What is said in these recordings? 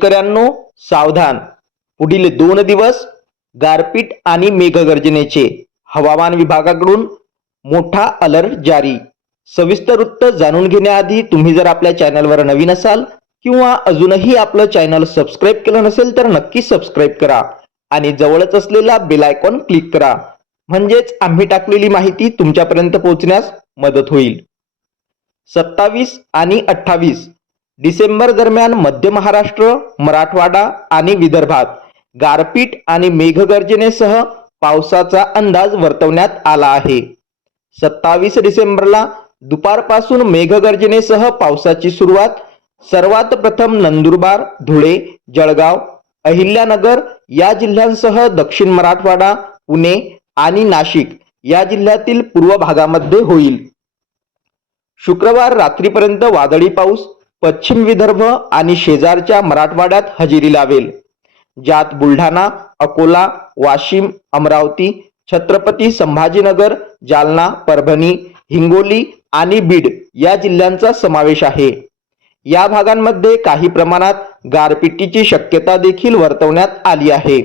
शेतकऱ्यांनो सावधान. पुढील दोन दिवस गारपीट आणि मेघगर्जनेचे हवामान विभागाकडून मोठा अलर्ट जारी. सविस्तर वृत्त जाणून घेण्याआधी तुम्ही जर आपल्या चॅनलवर नवीन असाल किंवा अजूनही आपलं चॅनल सबस्क्राईब केलं नसेल तर नक्की सबस्क्राईब करा आणि जवळच असलेला बेल आयकॉन क्लिक करा. म्हणजेच आम्ही टाकलेली माहिती तुमच्यापर्यंत पोहोचण्यास मदत होईल. सत्तावीस आणि अठ्ठावीस डिसेंबर दरम्यान मध्य महाराष्ट्र मराठवाडा आणि विदर्भात गारपीट आणि मेघगर्जनेसह पावसाचा अंदाज वर्तवण्यात आला आहे. सत्तावीस डिसेंबरला दुपारपासून मेघगर्जनेसह पावसाची सुरुवात सर्वात प्रथम नंदुरबार धुळे जळगाव अहिल्यानगर या जिल्ह्यांसह दक्षिण मराठवाडा पुणे आणि नाशिक या जिल्ह्यातील पूर्व भागामध्ये होईल. शुक्रवार रात्रीपर्यंत वादळी पाऊस पश्चिम विदर्भ आणि शेजारच्या मराठवाड्यात हजेरी लावेल. ज्यात बुलढाणा अकोला वाशिम अमरावती छत्रपती संभाजीनगर जालना परभणी हिंगोली आणि बीड या जिल्ह्यांचा समावेश आहे. या भागांमध्ये काही प्रमाणात गारपिटीची शक्यता देखील वर्तवण्यात आली आहे.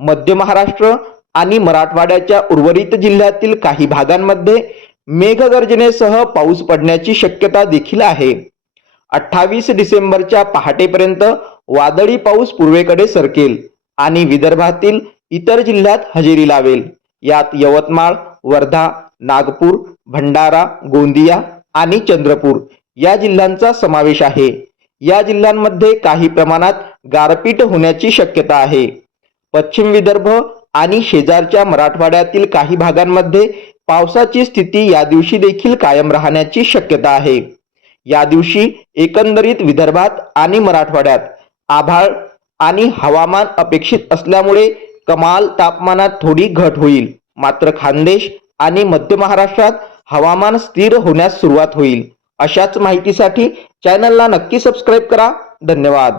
मध्य महाराष्ट्र आणि मराठवाड्याच्या उर्वरित जिल्ह्यातील काही भागांमध्ये मेघगर्जनेसह पाऊस पडण्याची शक्यता देखील आहे. अठ्ठावीस डिसेंबरच्या पहाटेपर्यंत वादळी पाऊस पूर्वेकडे सरकेल आणि विदर्भातील इतर जिल्ह्यात हजेरी लावेल. यात यवतमाळ वर्धा नागपूर भंडारा गोंदिया आणि चंद्रपूर या जिल्ह्यांचा समावेश आहे. या जिल्ह्यांमध्ये काही प्रमाणात गारपीट होण्याची शक्यता आहे. पश्चिम विदर्भ आणि शेजारच्या मराठवाड्यातील काही भागांमध्ये पावसाची स्थिती या दिवशी देखील कायम राहण्याची शक्यता आहे. या दिवशी एकंदरीत विदर्भात आणि मराठवाड्यात आभाळ आणि हवामान अपेक्षित असल्यामुळे कमाल तापमानात थोडी घट होईल. मात्र खानदेश आणि मध्य महाराष्ट्रात हवामान स्थिर होण्यास सुरुवात होईल. अशाच माहितीसाठी चॅनलला नक्की सबस्क्राईब करा. धन्यवाद.